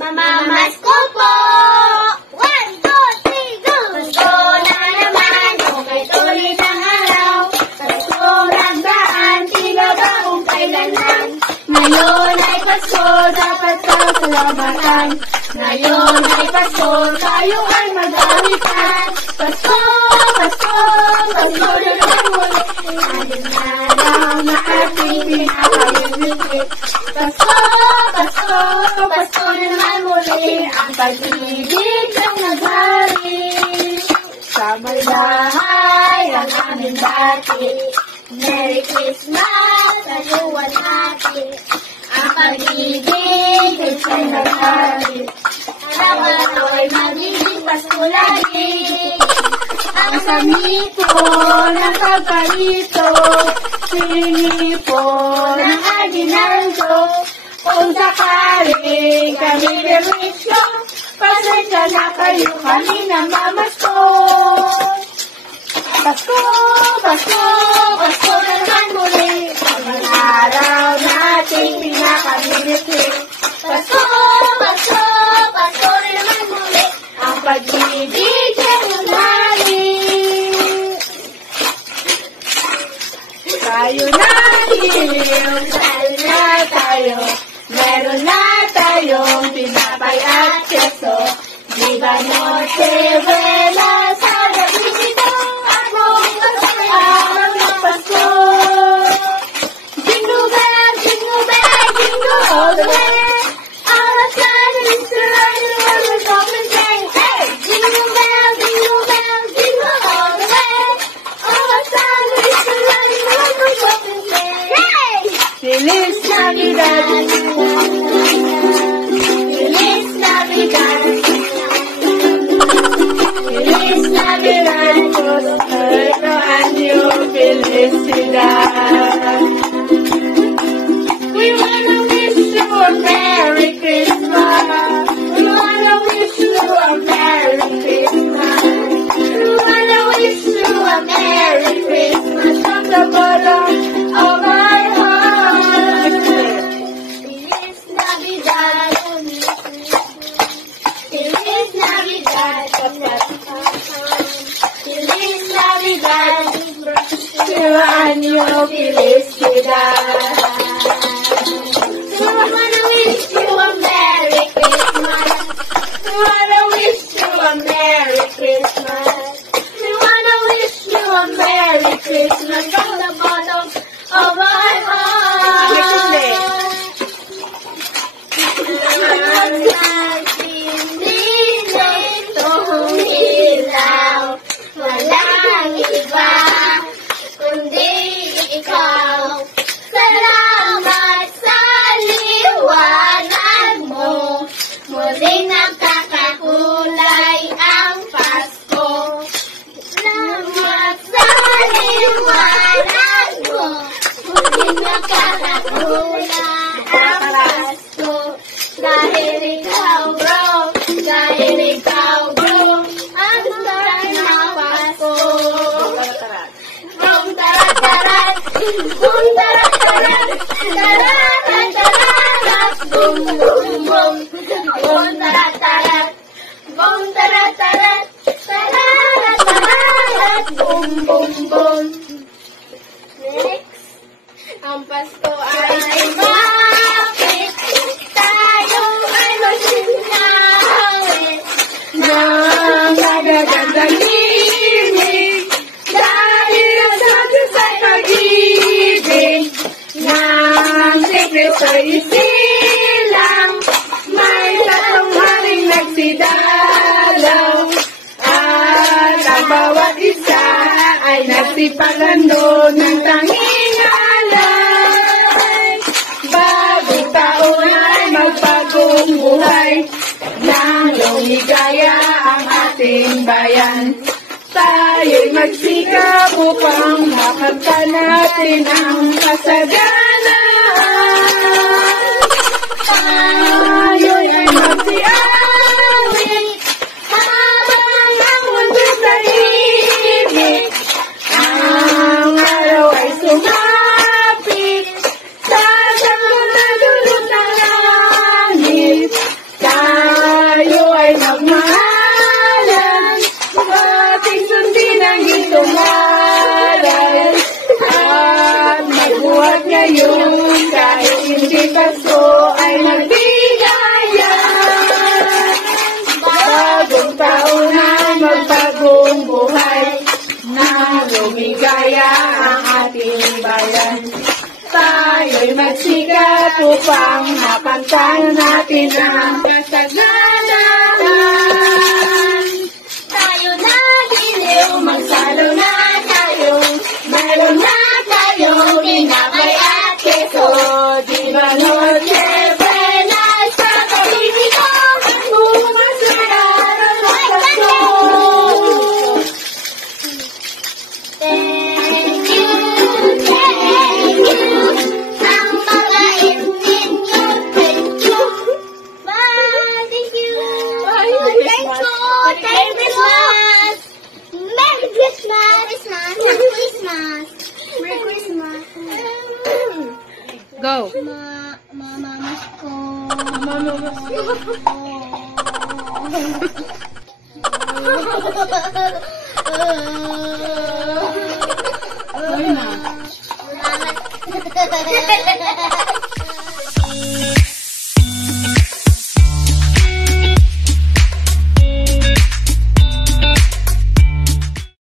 Mamamasko po! 1, 2, 3, go! Pasko na naman, okay tuloy ng araw. Pasko nagdaan, tila ba kung kailan lang. Ngayon ay Pasko, dapat pasalamatan. Ngayon ay Pasko, tayo ay mag-awitan. Pasko, Pasko, Pasko na naman muli. Aling araw na ating pinakalimutin. Pasko, Pasko, Pasko na naman muli. Ang pag-ibig ng naghari. Sa may bahay ang aming dati. Merry Christmas, taluan natin. Ang pag-ibig ay siya'y naghari. Araw-araw ay magiging Pasko lagi. Ang samito ng pagparito, sinipon ng aginaldo. Kung sakaling kami berwisyo, pasensya na kayo kami na mamasko. Pasko, Pasko, Pasko na naman muli. Ang araw nating pinakamiliti. Pasko, Pasko, Pasko na naman muli. Ang pag-ibig ay nangyari. Tayo na hiliw, tayo na tayo. Meron na tayong tinapay at keso. Viva Noche Buena sa gabi ito. Ako ang Pasko. Jingle bell, jingle bell, jingle all the way. All the time is surrounded with the song and saying, hey! Jingle bell, jingle bell, jingle all the way. All the time is surrounded with the song and saying, hey! Feliz Navidad. Feliz Navidad. Feliz Navidad. Prospero año, felicidad. We wanna wish you a Merry Christmas. We wanna wish you a Merry Christmas. We wanna wish you a Merry Christmas from the bottom of our heart. Feliz Navidad. Feliz Navidad. Feliz Navidad. Prospero año, felicidad. We wanna wish you a Merry Christmas. We wanna wish you a Merry Christmas. We wanna wish you a Merry Christmas from the bottom of our heart. Ang nagsindilin itong ilaw, walang iba kundi ikaw. Salamat sa liwanag mo, muling nagkakakulay ang Pasko. Salamat sa liwanag mo, muling nagkakakulay ang Pasko. Dahil ikaw bro, ang taray ng Pasko. Bong tarat-tarat, bong tarat-tarat, tarat-tarat, bong bong bong. Bong tarat-tarat, bong tarat-tarat, tarat-tarat, bong bong bong. Next, ang Pasko ay bakit tayo ay masinawit ng magagandang ibig dahil ang sabi sa'y pag-ibig ng sekreto ay isilang may tatlong haring nagsidalaw at ang bawat isa ay nagsipagando ng tanging alay. Bagong taon ay magpagong buhay nang lumigaya ang ating bayan. Tayo'y magsikap upang makamtan natin ang kasaganaan. Tayo'y ay magsiawit lumigaya ang ating bayan. Tayo'y magsikat upang mapantayan natin ang kasaganahan. Tayo na diliw, magsalo na tayo, mayroon na tayo, ginabay at keso. Di ba noche buenas sa Pacífico, umasarap ang paso. Thank you. Ang mga itin nyo, thank you. Bye, thank you. Thank you. Merry Christmas. Merry Christmas. Merry Christmas. Merry Christmas. Go. Mamamas ko. Ay na. Salamat.